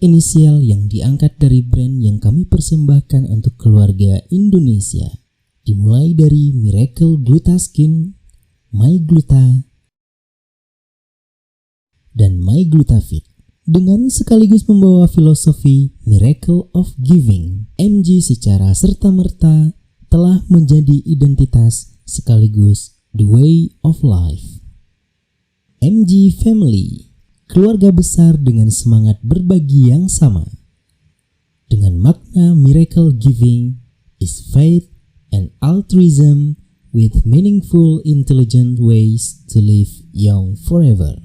inisial yang diangkat dari brand yang kami persembahkan untuk keluarga Indonesia. Dimulai dari Miracle Glutaskin, My Gluta, dan My Glutafit. Dengan sekaligus membawa filosofi Miracle of Giving, MG secara serta-merta telah menjadi identitas sekaligus the way of life. MG Family, keluarga besar dengan semangat berbagi yang sama. Dengan makna Miracle Giving is faith and altruism with meaningful intelligent ways to live young forever.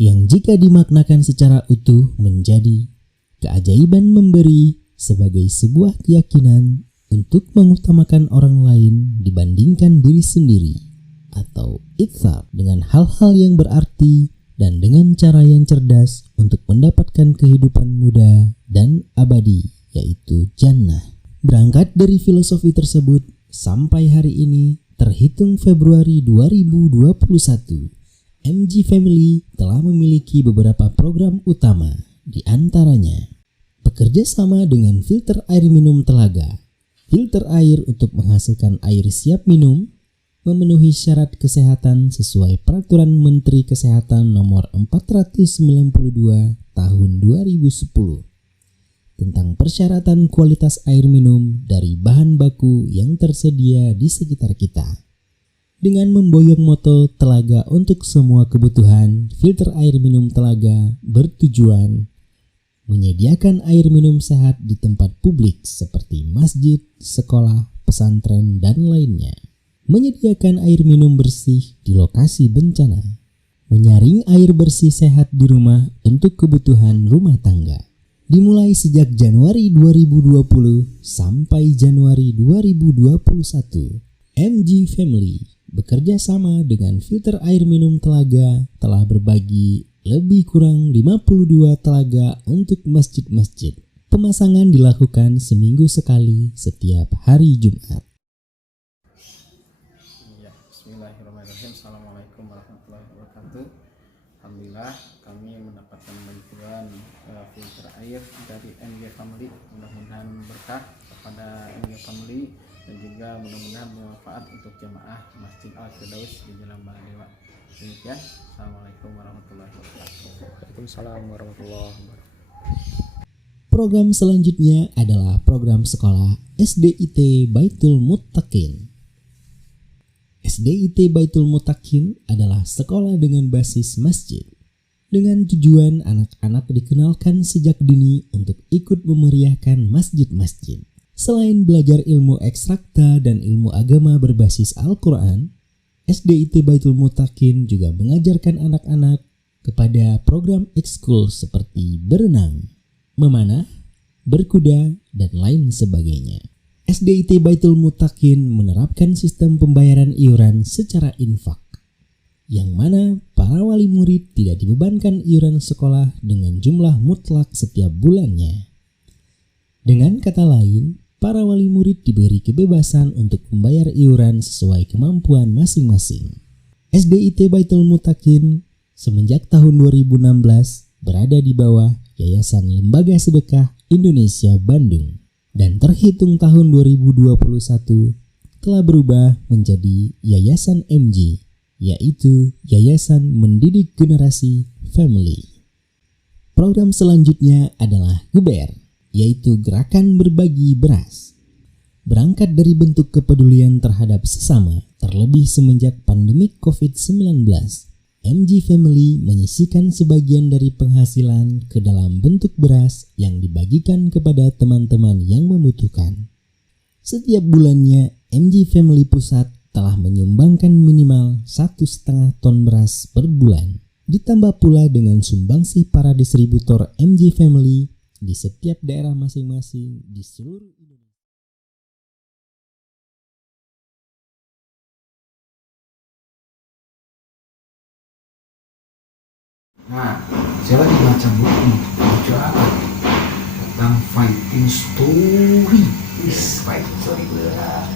Yang jika dimaknakan secara utuh menjadi keajaiban memberi sebagai sebuah keyakinan untuk mengutamakan orang lain dibandingkan diri sendiri, atau itsar dengan hal-hal yang berarti dan dengan cara yang cerdas untuk mendapatkan kehidupan muda dan abadi, yaitu jannah. Berangkat dari filosofi tersebut, sampai hari ini terhitung Februari 2021, MG Family telah memiliki beberapa program utama, di antaranya bekerja sama dengan filter air minum Telaga. Filter air untuk menghasilkan air siap minum memenuhi syarat kesehatan sesuai Peraturan Menteri Kesehatan Nomor 492 Tahun 2010 tentang persyaratan kualitas air minum dari bahan baku yang tersedia di sekitar kita. Dengan memboyong moto Telaga untuk semua kebutuhan, filter air minum Telaga bertujuan menyediakan air minum sehat di tempat publik seperti masjid, sekolah, pesantren, dan lainnya. Menyediakan air minum bersih di lokasi bencana. Menyaring air bersih sehat di rumah untuk kebutuhan rumah tangga. Dimulai sejak Januari 2020 sampai Januari 2021, MG Family bekerja sama dengan filter air minum Telaga telah berbagi lebih kurang 52 telaga untuk masjid-masjid. Pemasangan dilakukan seminggu sekali setiap hari Jumat. Ya, bismillahirrahmanirrahim. Assalamualaikum warahmatullahi wabarakatuh. Alhamdulillah kami mendapatkan bantuan filter air dari MG Family. Mudah-mudahan berkah kepada MG Family dan juga mudah-mudahan bermanfaat untuk jemaah Masjid Al-Firdaus di Jalan Baladewa. Demikian, assalamualaikum warahmatullahi wabarakatuh. Waalaikumsalam warahmatullahi wabarakatuh. Program selanjutnya adalah program sekolah SDIT Baitul Muttaqin. SDIT Baitul Muttaqin adalah sekolah dengan basis masjid, dengan tujuan anak-anak dikenalkan sejak dini untuk ikut memeriahkan masjid-masjid. Selain belajar ilmu ekstrakta dan ilmu agama berbasis Al-Quran, SDIT Baitul Muttaqin juga mengajarkan anak-anak kepada program ekskul seperti berenang, memanah, berkuda, dan lain sebagainya. SDIT Baitul Muttaqin menerapkan sistem pembayaran iuran secara infak, yang mana para wali murid tidak dibebankan iuran sekolah dengan jumlah mutlak setiap bulannya. Dengan kata lain, para wali murid diberi kebebasan untuk membayar iuran sesuai kemampuan masing-masing. SDIT Baitul Muttaqin semenjak tahun 2016 berada di bawah Yayasan Lembaga Sedekah Indonesia Bandung, dan terhitung tahun 2021 telah berubah menjadi Yayasan MG, yaitu Yayasan Mendidik Generasi Family. Program selanjutnya adalah GEBER, yaitu Gerakan Berbagi Beras. Berangkat dari bentuk kepedulian terhadap sesama, terlebih semenjak pandemi COVID-19, MG Family menyisihkan sebagian dari penghasilan ke dalam bentuk beras yang dibagikan kepada teman-teman yang membutuhkan. Setiap bulannya, MG Family Pusat telah menyumbangkan minimal 1,5 ton beras per bulan. Ditambah pula dengan sumbangsih para distributor MG Family di setiap daerah masing-masing di seluruh Indonesia. Nah, saya lagi baca buku. Baca apa? Tentang fighting story. Fighting story beneran.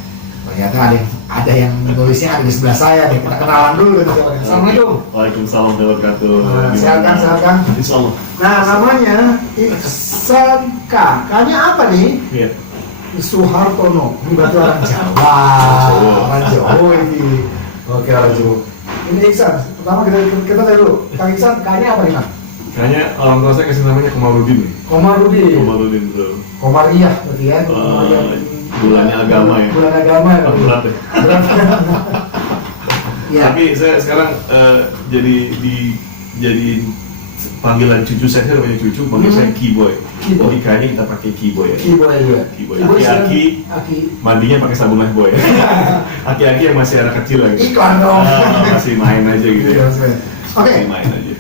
Ternyata ada yang nulisnya ada di sebelah saya nih. Kita kenalan dulu gitu. Assalamualaikum. Waalaikumsalam warahmatullahi wabarakatuh. Silakan. Insyaallah. Nah, namanya Ihsan K. K-nya apa nih? Iya. Suhartono. Ini berarti orang Jawa. Orang Jawa ini. Oke, orang Jawa. Ini Ihsan. Pertama kita tahu dulu. Kang Ihsan, K-nya apa nih, Kang? Kayaknya orang tua saya kasih namanya Komarudin. Komarudin, bro. Komariyah berarti ya. Bulannya agama ya. Bulan agama ya. Berat ya. Iya. Tapi saya sekarang jadi panggilan cucu saya namanya cucu, panggil saya Kiboy. Kiboy. Jadi kayaknya kita pakai Kiboy ya. Kiboy juga. Kiboy. Aki-aki mandinya pakai sabun Lifebuoy. Aki-aki yang masih anak kecil lagi. Iklan dong. Masih main aja gitu ya. Oke. Masih main aja.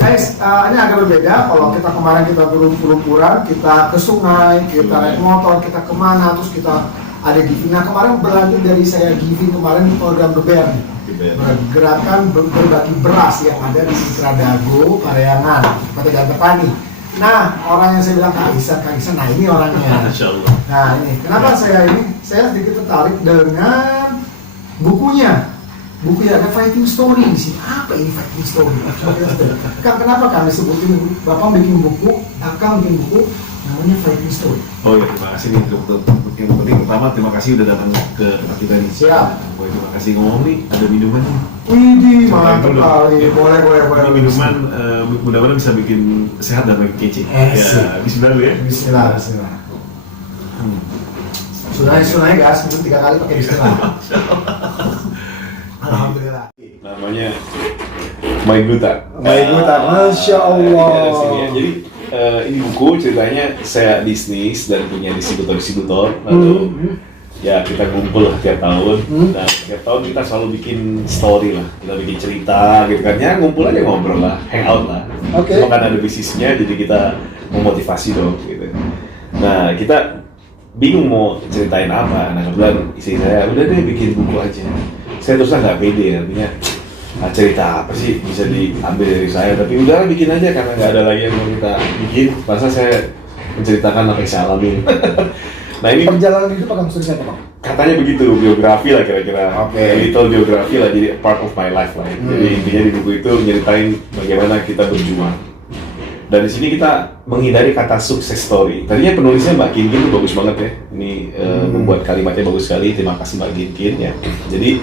Guys, ini agak berbeda. Kalau kita kemarin kita berlumpuran, kita ke sungai, kita naik motor, kita kemana, terus kita ada giving. Nah, kemarin berlanjut dari saya giving kemarin program Geber nih. Gerakan berbagi beras yang ada di Sikradago, Parayangan, Kota Petani. Nah, orang yang saya bilang Kak Ihsan, nah ini orangnya. Insyaallah. Nah ini, kenapa saya sedikit tertarik dengan bukunya. Bukunya ada fighting story di sini. Apa ini fighting story? Kang, kenapa kami sebutin Bapak bikin buku, Akang bikin buku namanya fighting story? Oh ya, terima kasih nih untuk yang penting pertama terima kasih udah datang ke tempat kita nih. Siap. Terima kasih ngomong nih ada minuman nih. Widih, mantap kali. Boleh. Ini minuman mudah-mudahan bisa bikin sehat dan makin kece. Ya, bismillah dulu ya. Bismillah. Sunai guys, minum 3 kali pakai bismillah. Alhamdulillah. Namanya My Guta. Masya Allah. Ada sini ya. Jadi ini buku ceritanya saya bisnis dan punya distributor. Lalu ya kita ngumpul lah tiap tahun. Nah tiap tahun kita selalu bikin story lah. Kita bikin cerita gitu kan. Ya ngumpul aja ngobrol lah, hangout lah. Oke. Cuma kan ada bisnisnya jadi kita memotivasi dong gitu. Nah kita bingung mau ceritain apa. Nah kebetulan istri saya udah deh bikin buku aja. Saya terusnya nggak pede, artinya cerita apa sih bisa diambil dari saya, tapi udah bikin aja karena nggak ada lagi yang mau kita bikin. Masa saya menceritakan apa yang saya alami. Nah ini Perjalanan hidup akan cerita apa? katanya begitu, biografi lah kira-kira. Oke. Little biografi lah, jadi part of my life lah. Jadi intinya di buku itu nyeritain bagaimana kita berjuang. Dan di sini kita menghindari kata sukses story. Tadinya penulisnya Mbak Kinkin itu bagus banget ya. Ini membuat kalimatnya bagus sekali. Terima kasih Mbak Kinkin ya. Jadi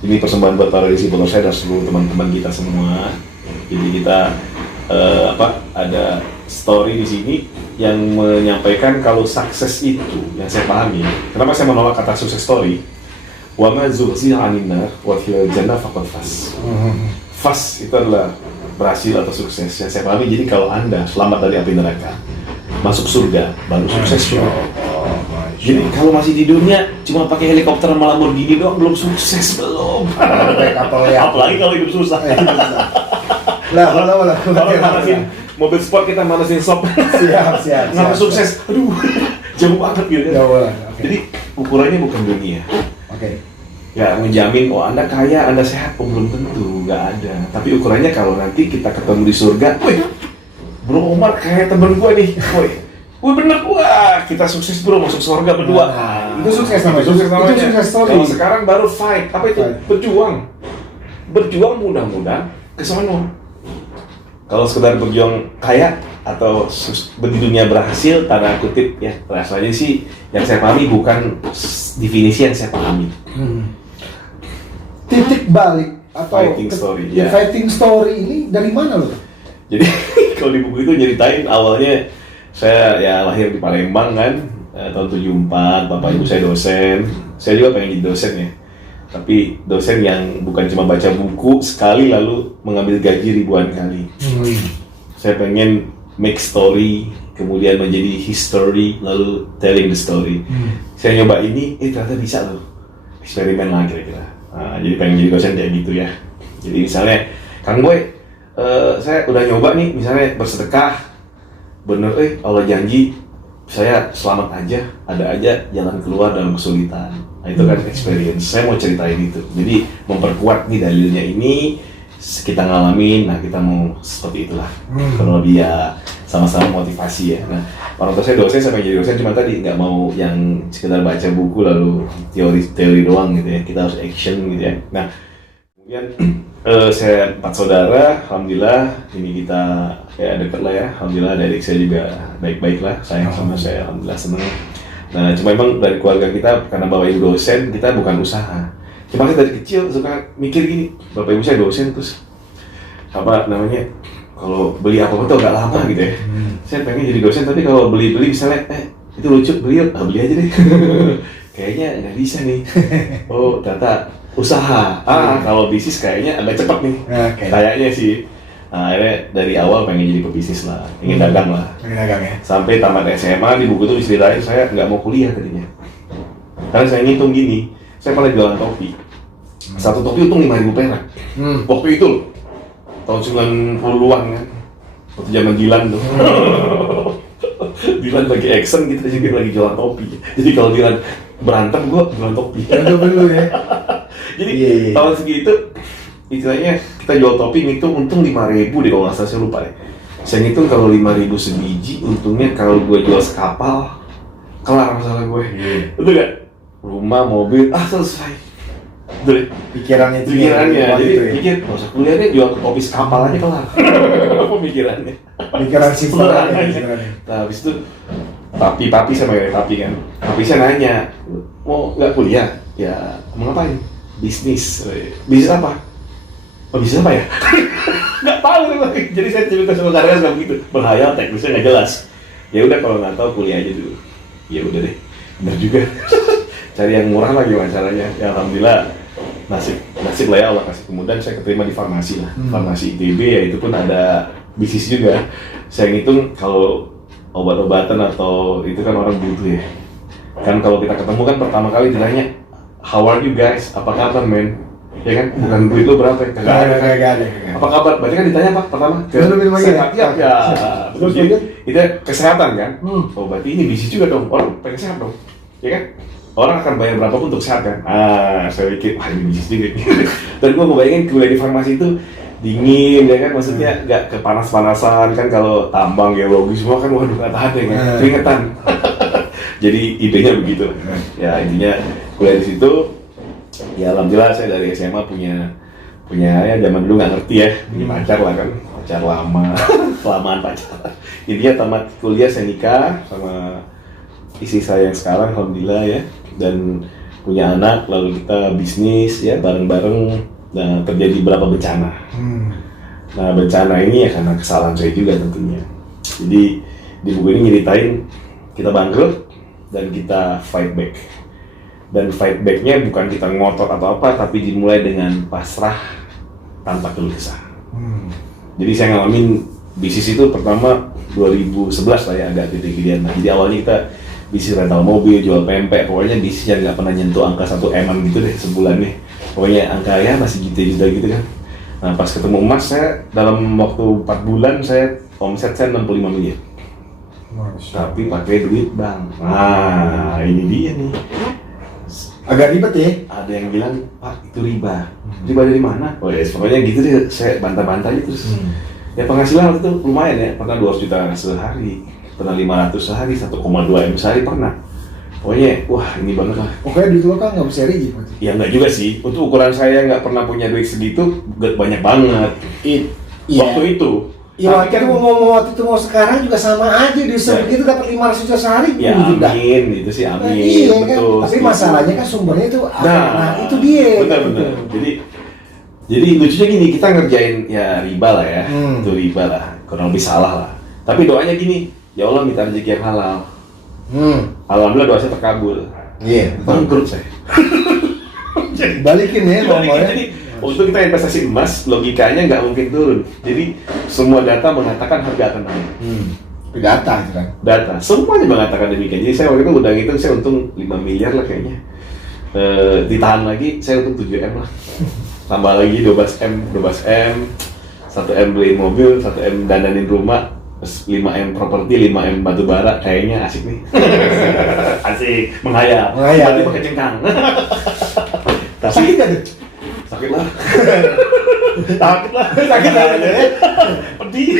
ini persembahan buat para distributor saya dan seluruh teman-teman kita semua. Jadi kita ada story di sini yang menyampaikan kalau sukses itu yang saya pahami. Kenapa saya menolak kata sukses story? Wa ma zuhziha 'anil nar wa fil jannah faqad faz. Faz itu adalah berhasil atau sukses yang saya pahami. Jadi kalau Anda selamat dari api neraka, masuk surga, baru sukses. Jadi kalau masih di dunia cuma pakai helikopter sama Lamborghini doang belum sukses belum. Apalagi kalau hidup susah. Lah. Kalau manasin mobil sport kita manasin sop. Siap. Nggak sukses. Aduh, jauh banget gitu. Jauh. Jadi ukurannya bukan dunia. Oke. Ya menjamin Anda kaya, Anda sehat, belum tentu, nggak ada. Tapi ukurannya kalau nanti kita ketemu di surga, wih, Bro Omar kayak temen gue nih, wih bener, wah kita sukses bro, masuk surga berdua. Itu sukses namanya. Itu sukses namanya. Itu sukses story. Kalau sekarang baru fight, apa itu? Berjuang mudah-mudahan ke sono. Kalau sekedar berjuang kaya atau di dunia berhasil, tanda kutip ya rasanya sih yang saya pahami bukan definisi yang saya pahami. Titik balik atau Fighting story, ya. Fighting story ini dari mana loh? Jadi kalau di buku itu nyeritain awalnya saya ya lahir di Palembang kan, tahun 74, bapak ibu saya dosen. Saya juga pengen jadi dosen ya. Tapi dosen yang bukan cuma baca buku sekali lalu mengambil gaji ribuan kali. Saya pengen make story, kemudian menjadi history, lalu telling the story. Saya nyoba ini, ternyata bisa loh. Eksperimen lah kira-kira. Nah, jadi pengen jadi dosen kayak gitu ya. Jadi misalnya, Kang Boy, saya udah nyoba nih, misalnya bersedekah, bener Allah janji, saya selamat aja, ada aja jalan keluar dalam kesulitan. Nah itu kan experience, saya mau ceritain itu. Jadi memperkuat nih dalilnya ini, kita ngalamin, nah kita mau seperti itulah. Kalau dia sama-sama motivasi ya. Nah, orang tua saya dosen, saya pengen jadi dosen, cuma tadi nggak mau yang sekedar baca buku lalu teori doang gitu ya. Kita harus action gitu ya. Nah, kemudian saya 4 saudara, alhamdulillah ini kita ya dekat lah ya. Alhamdulillah adik saya juga baik-baik lah, sayang sama saya, alhamdulillah seneng. Nah, cuma emang dari keluarga kita karena bapak ibu dosen, kita bukan usaha. Cuma saya dari kecil suka mikir gini, bapak ibu saya dosen terus apa namanya, kalau beli apa-apa tuh agak lama gitu ya. Saya pengen jadi dosen tapi kalau beli misalnya, itu lucu beli aja deh. Kayaknya nggak bisa nih. Oh ternyata usaha. Kalau bisnis kayaknya agak cepat nih. Kayaknya sih. Nah, akhirnya dari awal pengen jadi pebisnis lah, ingin dagang lah. Pengen dagang ya. Sampai tamat SMA di buku itu diceritain saya nggak mau kuliah tadinya. Karena saya ngitung gini, saya pernah jualan topi. Satu topi untung 5.000 perak. Waktu itu loh, tahun 90-an kan. Waktu zaman Dilan tuh. Dilan lagi action, kita juga lagi jualan topi. Jadi kalau Dilan berantem, gua jualan topi. Dulu ya. Jadi tahun segitu istilahnya kita jual topi ngitung untung 5.000 deh kalau nggak salah, saya lupa deh. Saya ngitung kalau 5.000 sebiji, untungnya kalau gue jual sekapal kelar masalah gue. Betul gak? Rumah, mobil, selesai. Betul ya? Pikirannya Jadi pikir, nggak usah kuliah deh, jual topi sekapal aja kelar. Pemikirannya. Pikiran simpel aja. Nah habis itu papi saya manggil papi kan. Papi saya nanya, mau nggak kuliah? Ya mau ngapain? Bisnis. Bisnis apa? Bisnis apa ya? Nggak tahu nih. Jadi saya cerita sama karyawan nggak begitu. Berhayal teknisnya nggak jelas. Ya udah kalau nggak tahu kuliah aja dulu. Ya udah deh. Benar juga. Cari yang murah lah gimana caranya. Ya alhamdulillah nasib lah ya Allah kasih kemudahan, saya keterima di farmasi lah. Farmasi ITB ya, itu pun ada bisnis juga. Saya ngitung kalau obat-obatan atau itu kan orang butuh ya. Kan kalau kita ketemu kan pertama kali ditanya, how are you guys? Apa kabar men? Ya kan, bukan duit lo berapa ya? Kagak ada. Apa kabar? Berarti kan ditanya apa pertama? Sehat ya. Terus itu kesehatan kan? Oh berarti ini bisnis juga dong, orang pengen sehat dong. Ya kan? Orang akan bayar berapapun untuk sehat kan? Saya pikir, wah ini bisnis juga. Dan gue ngebayangin kuliah di farmasi itu dingin ya kan, maksudnya nggak kepanas-panasan kan, kalau tambang geologi semua kan waduh nggak tahan ya kan, keringetan. Jadi idenya begitu. Ya intinya kuliah di situ. Ya alhamdulillah saya dari SMA punya ya zaman dulu nggak ngerti ya, punya pacar lah kan, pacar lama, kelamaan pacaran. Intinya tamat kuliah saya nikah sama istri saya yang sekarang alhamdulillah ya, dan punya anak, lalu kita bisnis ya bareng-bareng. Nah terjadi beberapa bencana. Nah bencana ini ya karena kesalahan saya juga tentunya. Jadi di buku ini nyeritain kita bangkrut dan kita fight back. Dan fight back-nya bukan kita ngotot atau apa, tapi dimulai dengan pasrah tanpa keluh kesah. Jadi saya ngalamin bisnis itu pertama 2011 lah ya, agak gede-gedean. Nah, jadi awalnya kita bisnis rental mobil, jual pempek, pokoknya bisnis yang nggak pernah nyentuh angka 1 M gitu deh sebulan nih. Pokoknya angka ya masih juta-juta gitu kan. Nah pas ketemu emas, saya dalam waktu 4 bulan saya omset saya 65 miliar. Tapi pakai duit bank. Nah ini dia nih. Agak ribet ya? Ada yang bilang, Pak itu riba. Riba dari mana? Oh ya, pokoknya gitu deh, saya bantah-bantah aja terus. Ya penghasilan waktu itu lumayan ya, pernah 200 juta sehari, pernah 500 sehari, 1,2 M sehari pernah. Pokoknya, wah ini banget lah. Pokoknya duit lo kan nggak bisa rugi. Ya nggak juga sih, untuk ukuran saya nggak pernah punya duit segitu, banyak banget. Waktu itu. Ya waktu itu waktu itu mau sekarang juga sama aja, di segitu dapat 500 juta sehari. Ya amin, itu sih amin, iya, betul. Kan? Tapi masalahnya kan sumbernya itu, itu dia. Benar. Jadi lucunya gini, kita ngerjain ya riba lah ya, itu riba lah, kurang lebih salah lah. Tapi doanya gini, ya Allah minta rezeki yang halal. Alhamdulillah doa saya terkabul. Iya. Bangkrut saya. Balikin ya ngomongnya. Untuk kita investasi emas, logikanya nggak mungkin turun. Jadi semua data mengatakan harga akan naik. Data itu kan? Data, semuanya mengatakan demikian. Jadi saya waktu itu udah ngitung, saya untung 5 miliar lah kayaknya. Ditahan lagi, saya untung 7 M lah. Tambah lagi 12 M, 1 M beli mobil, 1 M dandanin rumah, 5 M properti, 5 M batu bara, kayaknya asik nih. Asik, menghayal. Berarti pakai cengkang. Tapi sakit gak tuh? Sakit lah. Sakit lah. Pedih.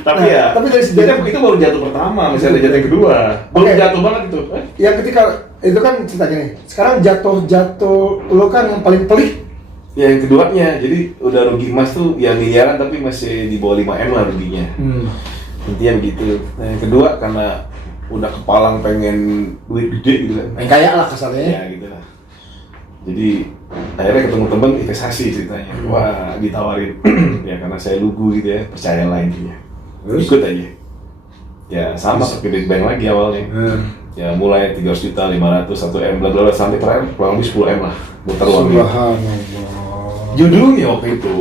Tapi Nah, ya, tapi dari itu baru jatuh pertama, masih ada jatuh yang kedua. Belum Oke. jatuh banget itu. yang ketika itu kan cerita gini. Sekarang jatuh lo kan yang paling pelik. Ya, yang keduanya, jadi udah rugi emas tuh ya miliaran tapi masih di bawah 5M lah ruginya. Intinya begitu. Nah, yang kedua karena udah kepalang pengen duit gede gitu kan. Yang kaya lah kasarnya. Ya gitu lah. Jadi akhirnya ketemu temen investasi ceritanya. Wah, ditawarin. Ya karena saya lugu gitu ya, percayalah intinya. Terus? Ikut aja. Ya sama seperti bank lagi awalnya. Ya mulai 300 juta, 500, 1M, bla bla bla sampai terakhir kurang lebih 10M lah. Muter uangnya. Subhanallah. Judulnya waktu itu,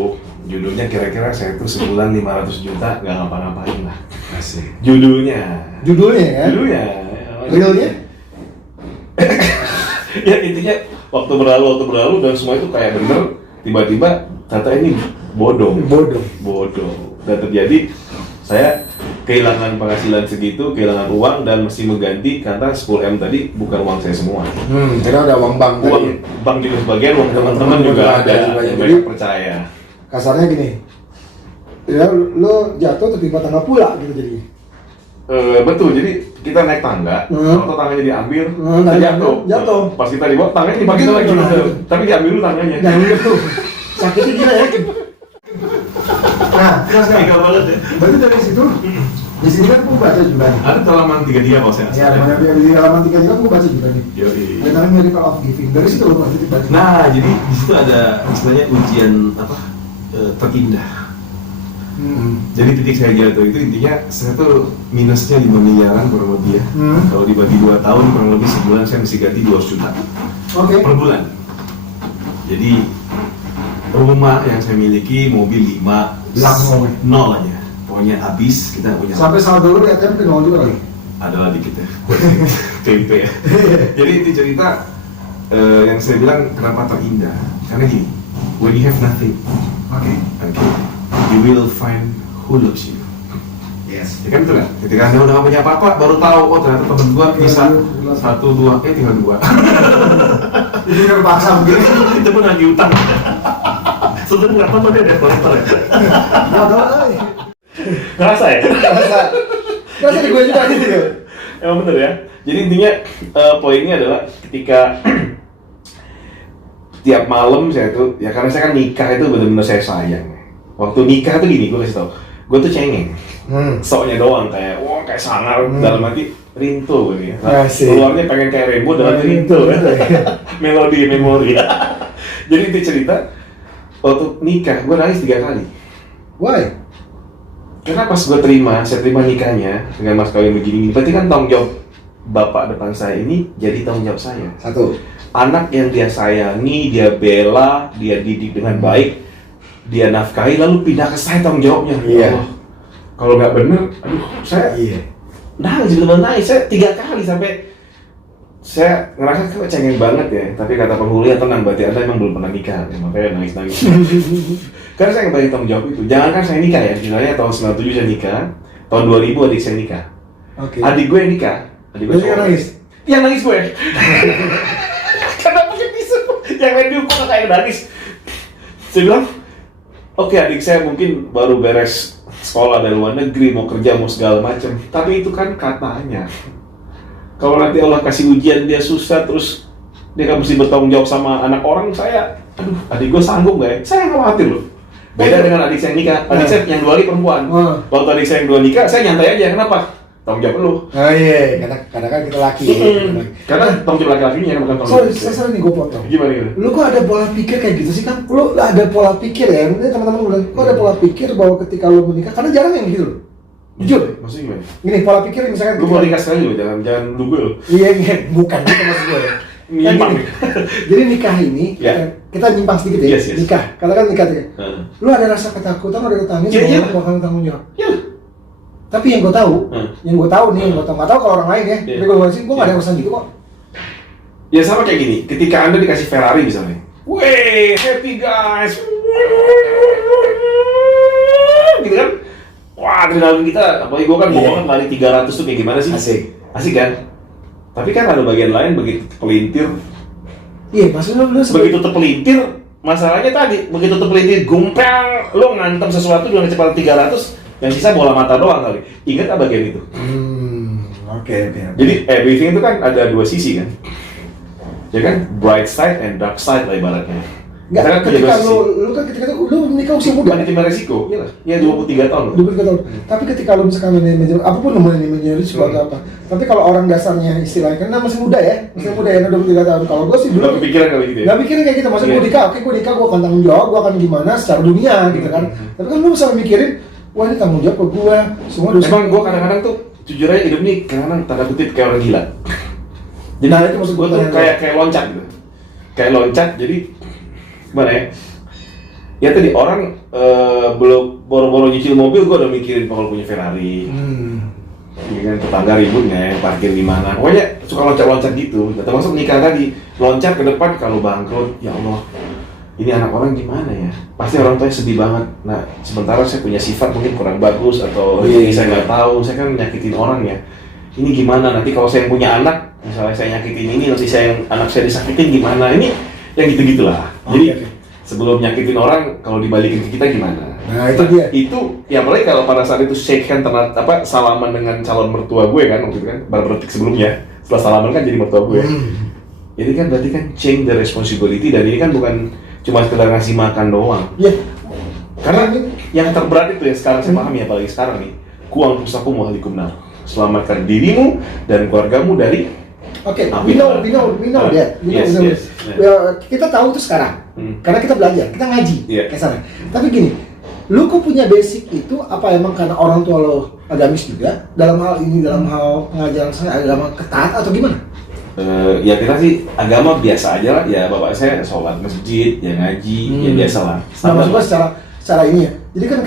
judulnya kira-kira saya tuh sebulan 500 juta nggak ngapa-ngapain lah. Asik. Judulnya. Judulnya kan? Judulnya. Realnya? Ya intinya waktu berlalu dan semua itu kayak bener, tiba-tiba ternyata ini bodoh. Dan terjadi saya kehilangan penghasilan segitu, kehilangan uang dan mesti mengganti karena 10M tadi bukan uang saya semua. Karena ada uang bank Uang tadi. bank juga sebagian, uang teman-teman juga ada juga. yang Jadi- mereka percaya. Kasarnya gini. Ya lo jatuh tertimpa tangga pula gitu jadinya. Betul, jadi kita naik tangga, atau tangannya diambil, kita jatuh. Pas kita dibawa, tangannya dipakai Begitu, lagi, betul. tapi diambil dulu tangannya. Jangan gitu. Sakitnya gila ya. Nah, terus kan. Tega banget ya. Berarti dari situ, di sini kan aku baca juga nih. Ada halaman 33 kalau saya Ya, di halaman 3 juga aku baca juga nih. Yoi. Ada namanya Miracle of Giving. Dari situ lo pasti dibaca. Nah, jadi di situ ada istilahnya ujian apa terindah. Jadi titik saya jatuh itu intinya saya tuh minusnya 5 miliaran kurang lebih ya. Kalau dibagi 2 tahun kurang lebih sebulan saya mesti ganti 200 juta Oke. per bulan. Jadi rumah yang saya miliki, mobil 5, Langsung. nol aja. Pokoknya habis, kita nggak punya Sampai saldo dulu di ATM ke 0 juga lagi. adalah dikit ya. PIP ya. Jadi itu cerita yang saya bilang kenapa terindah. Karena gini, when you have nothing, Oke. okay, you will find who loves you. Yes. Ya kan betul kan? Ketika anda udah gak punya apa-apa, baru tahu, oh ternyata temen gua bisa 1, 2, tinggal 2. Ini udah paksa begini. Itu pun lagi utang. Sebetulnya nggak tahu dia ada kolektor ya. Bodoh kali. Ngerasa ya? Rasa di gue juga gitu ya. Emang bener ya. Jadi intinya poinnya adalah ketika tiap malam saya tuh, ya karena saya kan nikah itu benar-benar saya sayang. Waktu nikah tuh gini, gue kasih tau, gue tuh cengeng, soknya doang kayak, wah kayak sangar dalam hati rinto gue ya. Nah, Asik. keluarnya pengen kayak Rembo dalam hati rinto ya. memori. Jadi itu cerita, waktu nikah gue nangis 3 kali. Why? Karena pas gue saya terima nikahnya dengan mas kawin begini, berarti kan tanggung jawab bapak depan saya ini jadi tanggung jawab saya. Satu. Anak yang dia sayangi, dia bela, dia didik dengan baik, dia nafkahi, lalu pindah ke saya tanggung jawabnya. Iya. Allah. Kalau nggak bener, aduh, saya nangis, bener-bener nangis. Saya 3 kali sampai saya ngerasa kok cengeng banget ya. Tapi kata penghulu ya tenang, berarti anda emang belum pernah nikah, ya, makanya nangis-nangis. Karena saya nggak tanggung jawab itu. Jangan kan saya nikah ya, misalnya tahun 97 saya nikah, tahun 2000 adik saya nikah. Oke. Adik gue yang nikah, adik gue Lu yang nangis? yang nangis gue. Karena pakai tisu, yang lain dihukum kayak nangis. Saya bilang, oke adik saya mungkin baru beres sekolah dari luar negeri, mau kerja, mau segala macam. Tapi itu kan katanya. Kalau nanti Allah kasih ujian dia susah, terus dia kan mesti bertanggung jawab sama anak orang, saya, aduh, adik gue sanggup nggak ya? Saya khawatir loh. Beda dengan adik saya nikah, adik saya yang 2 kali perempuan. Waktu adik saya yang 2 nikah, saya nyantai aja, kenapa? Tanggung jawab lu. Oh iya, kadang kan kita laki. Karena tanggung jawab laki-lakinya kan bukan tanggung jawab istri. Sorry nih gue potong. Gimana gitu? Lu kok ada pola pikir kayak gitu sih kan? Lu ada pola pikir ya? Ini teman-teman bilang, kok ada pola pikir bahwa ketika lu menikah, karena jarang yang gitu loh. Jujur. Maksudnya gimana? Gini, pola pikir misalkan Lu mau nikah sekali loh, jangan nunggu lo. Iya, bukan gitu maksud gue ya. Kan Nyimpang. gini, jadi nikah ini, Ya. kita nyimpang sedikit ya, Yes. nikah. Katakan nikah, Heeh. lu ada rasa ketakutan, ada tangis, Iya. bahwa bakal tanggung jawab. Iya. Tapi yang gue tahu, nih, yang gue tahu nggak tahu kalau orang lain ya. Iya. Tapi gue sih, gue nggak ada urusan gitu kok. Ya sama kayak gini, ketika anda dikasih Ferrari misalnya, weh, happy guys, gitu kan? Wah, adrenalin kita, apalagi gue kan bohongan lari 300 tuh kayak gimana sih? Asik kan? Tapi kan ada bagian lain begitu terpelintir, Iya, maksudnya lu begitu terpelintir, masalahnya tadi, begitu terpelintir gumpel, lo ngantem sesuatu dengan kecepatan 300, yang sisa bola mata doang kali. Ingat apa bagian itu? Oke. Jadi everything itu kan ada dua sisi kan, ya kan, bright side and dark side lah ibaratnya. Enggak, Kita kan punya ketika dua sisi. lu kan ketika lu menikah usia muda. Manajemen resiko, iyalah. Ya 23 tahun. 23 tahun. Tapi ketika lu misalkan manajemen apapun manajemen risiko atau apa. Tapi kalau orang dasarnya istilahnya kan masih muda ya, masih muda ya 23 tahun. Kalau gue sih dulu Udah kepikiran kali gitu ya? nggak mikirin kayak gitu, maksudnya gue nikah, gue akan tanggung jawab, gue akan gimana secara dunia gitu kan. Tapi kan lu bisa mikirin, wah ini tanggung jawab ke gue, semua dosa. Emang gue kadang-kadang tuh jujur aja hidup nih kadang-kadang tanda kutip kayak orang gila. Jadi Nah, itu maksud gue gua tuh tanya. kayak loncat gitu. Kayak loncat, jadi gimana ya? Ya tadi orang belum boro-boro nyicil mobil, gue udah mikirin kalau punya Ferrari. Ya kan, tetangga ribut nggak, parkir di mana. Pokoknya suka loncat-loncat gitu. Dan termasuk nikah tadi, loncat ke depan kalau bangkrut, ya Allah, ini anak orang gimana ya? Pasti orang tuanya sedih banget. Nah, sementara saya punya sifat mungkin kurang bagus atau ini saya nggak tahu. Saya kan nyakitin orang ya. Ini gimana nanti kalau saya punya anak, misalnya saya nyakitin ini, nanti anak saya disakitin gimana? Ini yang gitu-gitulah. Jadi sebelum nyakitin orang, kalau dibalikin ke kita gimana? Nah, itu dia. Itu ya apalagi kalau pada saat itu shake hand salaman dengan calon mertua gue kan waktu itu kan beberapa detik sebelumnya, setelah salaman kan jadi mertua gue. Jadi kan berarti kan change the responsibility, dan ini kan bukan cuma sekedar ngasih makan doang. Iya. Karena yang terberat itu yang sekarang saya pahami, apalagi sekarang nih, kuang pusakum wa ahlikum nar. Selamatkan dirimu dan keluargamu dari Oke, api we know neraka. that. Yes. Ya, kita tahu itu sekarang, karena kita belajar, kita ngaji, Iya. kayak sana. Tapi gini, lu kok punya basic itu apa emang karena orang tua lo agamis juga dalam hal ini, dalam hal pengajaran saya agama ketat atau gimana? Ya kita sih agama biasa aja lah, ya bapak saya sholat masjid, ya ngaji, ya biasa lah. Nah, maksud gua secara ini ya. Jadi kan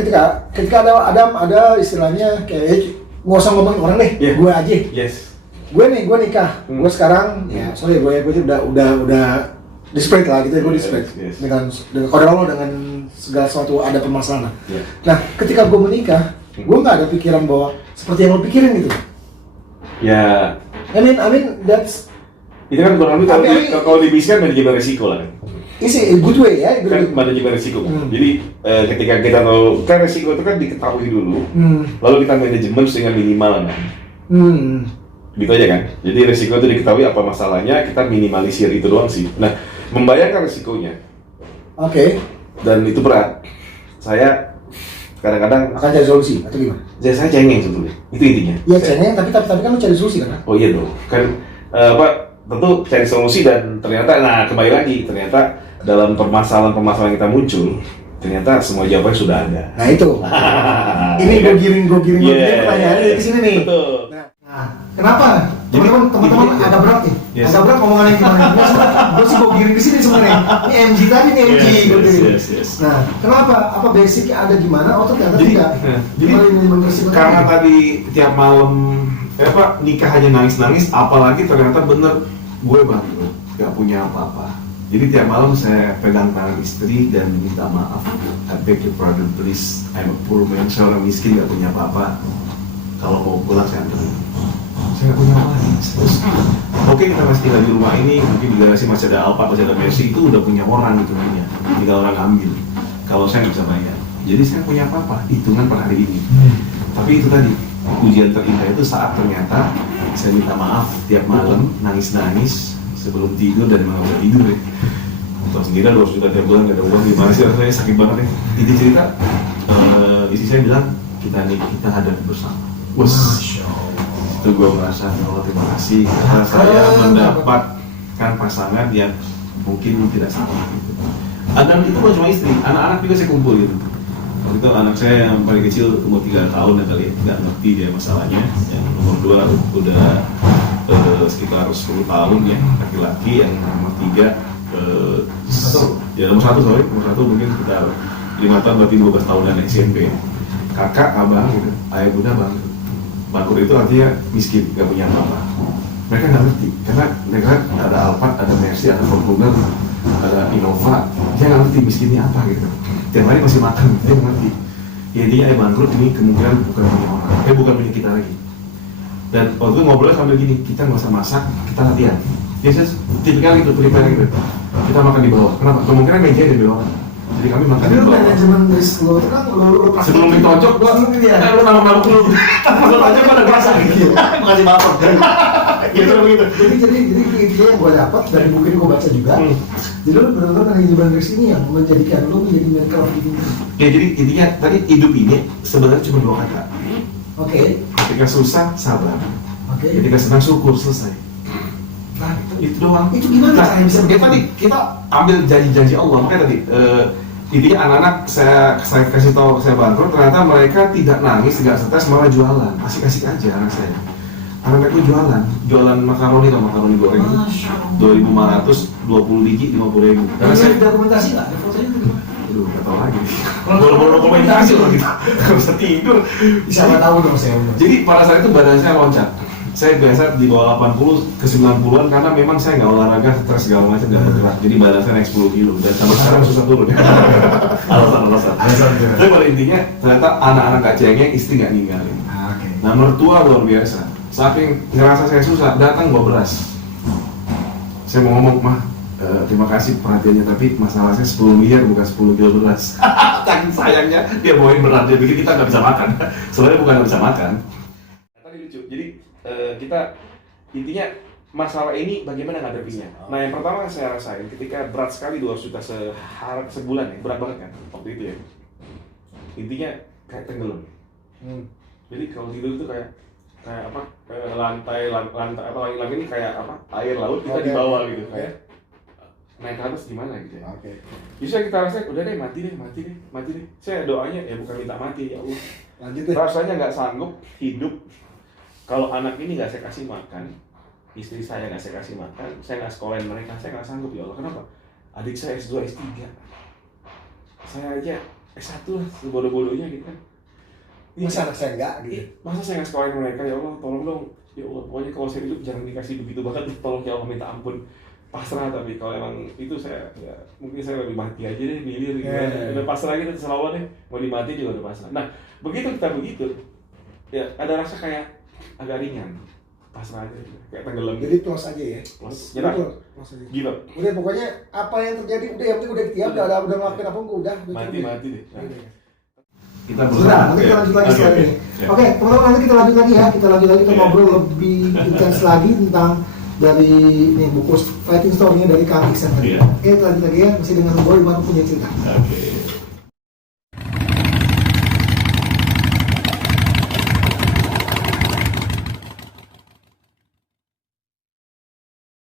ketika ada istilahnya kayak nggak usah ngomongin orang deh, Iya. gue aja. Yes. Gue nikah, gue sekarang ya sorry gue udah display lah gitu ya, gue display Yes. dengan kodar Allah, dengan segala sesuatu ada permasalahan. Yeah. Nah, ketika gue menikah, gue nggak ada pikiran bahwa seperti yang lo pikirin gitu. Ya I mean that's itu kan kurang lebih Tapi- kalau di bisnis kan manajemen resiko lah kan. isi good way ya. Kan manajemen resiko. Jadi ketika kita tahu kan resiko itu kan diketahui dulu, lalu kita manajemen dengan minimal kan. Gitu aja kan. Jadi resiko itu diketahui apa masalahnya, kita minimalisir itu doang sih. Nah, membayangkan resikonya Oke. dan itu berat. Saya kadang-kadang Akan cari solusi atau gimana? saya cengeng sebetulnya. Itu intinya. Ya Saya- cengeng, tapi kan lo cari solusi kan? Oh iya dong, kan tentu cari solusi, dan ternyata, nah kembali lagi, ternyata dalam permasalahan kita muncul, ternyata semua jawabannya sudah ada. Nah itu. Ini gue giring Yeah. pertanyaannya dari sini nih. Betul. Nah, kenapa? Teman-teman Jadi, agak berat nih. Yes. Agak berat ngomongannya gimana? Gue sih gue giring ke sini sebenarnya. Ini MG tadi nih MG. gue giring. Yes. Nah, kenapa? Apa basicnya ada gimana? Oh ternyata tidak. Jadi karena tadi tiap malam nikah hanya nangis-nangis, apalagi ternyata bener gue bangkrut, gak punya apa-apa. Jadi tiap malam saya pegang tangan istri dan minta maaf. I beg your pardon please, I'm a poor man, saya orang miskin gak punya apa-apa. Kalau mau pulang saya ambil. Saya gak punya apa-apa. Terus, oke, kita masih tinggal di rumah ini, mungkin di garasi masih ada Alphard, masih ada Mercy, itu udah punya orang gitu punya. Tinggal orang ambil. Kalau saya nggak bisa bayar. Jadi saya punya apa-apa, hitungan per hari ini. Tapi itu tadi, ujian terindah itu saat ternyata saya minta maaf tiap malam, nangis-nangis sebelum tidur dan malam bisa tidur ya. Tahu sendiri 200 juta tiap bulan, gak ada uang, gimana sih rasanya, sakit banget ya. Inti cerita, istri saya bilang, kita hadapi bersama. Itu gue merasa, ya Allah terima kasih karena saya mendapatkan pasangan yang mungkin tidak sama gitu. Dan itu bukan cuma istri, anak-anak juga saya kumpul gitu. Waktu itu anak saya yang paling kecil umur 3 tahun ya kali, nggak ngerti dia masalahnya. Yang nomor 2 udah sekitar 10 tahun ya, laki-laki. Yang nomor 3 nomor 1 mungkin sekitar 5 tahun, berarti 12 tahunan SMP. Kakak, abang gitu, ayah bunda bangkrut itu artinya miskin, nggak punya apa-apa. Mereka nggak ngerti, karena mereka ada Alphard, ada Mercy, ada Fortuner, ada Innova, dia nggak ngerti miskinnya apa gitu. Tiap hari masih makan, dia nggak ngerti. Ya intinya bangkrut ini kemungkinan bukan punya orang, bukan punya kita lagi. Dan waktu itu ngobrol sambil gini, kita nggak usah masak, kita latihan. Biasanya tipikal gitu, prepare gitu. Kita makan di bawah. Kenapa? Kemungkinan meja di bawah. Jadi kami makan Jadi di lu bawah. manajemen risk lo itu kan lu pas Sebelum ditonjok, gua lu nama-nama lu. Lu aja pada bahasa gitu. Makasih maaf. Gitu begitu. jadi intinya yang gue dapat dari buku ini gue baca juga. Jadi lu benar-benar manajemen risk ini yang menjadikan lu menjadi miracle of giving. Ya jadi intinya tadi hidup ini sebenarnya cuma 2 kata. Oke. Ketika susah sabar. Oke. Ketika senang syukur, selesai. Nah, Itu doang. itu gimana Nah, caranya bisa ya tadi kita ambil janji-janji Allah. Makanya tadi intinya anak-anak saya kasih tahu saya bangkrut, ternyata mereka tidak nangis, tidak stres, malah jualan. Asik-asik aja anak saya. Anak-anak gue jualan makaroni atau makaroni goreng itu. 2.500, 20 biji, 50.000. Karena saya ada dokumentasi nggak? Ada fotonya tuh gimana? aduh, nggak tahu lagi. Baru dokumentasi loh kita. Nggak bisa tidur. Siapa tahu dong saya. Jadi pada saat itu badan saya loncat. Saya biasa di bawah 80 ke 90-an karena memang saya nggak olahraga, stres segala macam, nggak bergerak. Jadi badan saya naik 10 kilo dan sampai sekarang susah turun. Alasan. Tapi pada intinya ternyata anak-anak nggak cengeng, istri nggak ninggalin. Oke. Nah mertua luar biasa. Saking ngerasa saya susah, datang bawa beras. Saya mau ngomong, mah terima kasih perhatiannya, tapi masalah saya 10 miliar bukan 10 kilo beras. Saking sayangnya dia bawain beras, dia bikin kita nggak bisa makan. Sebenarnya bukan nggak bisa makan. Tadi lucu. Jadi kita intinya masalah ini bagaimana ngadepinnya. Nah yang pertama saya rasain ketika berat sekali 200 juta sebulan ya, berat banget kan waktu itu ya. Intinya kayak tenggelam. Jadi kalau tidur itu kayak apa? Lantai apa langit ini kayak apa? Air laut kita di bawah gitu kayak naik ke atas gimana gitu ya. Oke. Bisa kita rasain udah deh mati deh. Saya doanya ya bukan minta mati ya Allah. Lanjut deh. Rasanya nggak sanggup hidup kalau anak ini nggak saya kasih makan, istri saya nggak saya kasih makan, saya nggak sekolahin mereka, saya nggak sanggup ya Allah. Kenapa? Adik saya S2, S3, saya aja S1 lah, sebodoh-bodohnya gitu kan. Masa anak saya enggak gitu. Masa saya nggak sekolahin mereka ya Allah, tolong dong. Ya Allah, pokoknya kalau saya hidup jangan dikasih begitu banget, tolong ya Allah minta ampun. Pasrah, tapi kalau emang itu saya ya mungkin saya lebih mati aja deh, bilir gitu. Udah pasrah gitu, terserah Allah deh, mau dimati juga udah pasrah. Nah begitu kita begitu, ya ada rasa kayak agak ringan, pasrah aja, kayak tenggelam. Jadi plus aja ya. Plus, nyerah, Plus aja. give up, Udah pokoknya apa yang terjadi udah yang penting udah ikhtiar, udah ngelakuin apa enggak udah. mati deh. Nah, kita Sudah, nanti kita lanjut lagi sekarang ini. Oke, teman-teman nanti kita lanjut lagi ya. Kita ngobrol lebih intens lagi tentang dari buku Fighting Story-nya dari Kang Iksan tadi. Iya. Oke, kita lanjut lagi ya. Masih dengan Boy baru punya cerita. Oke.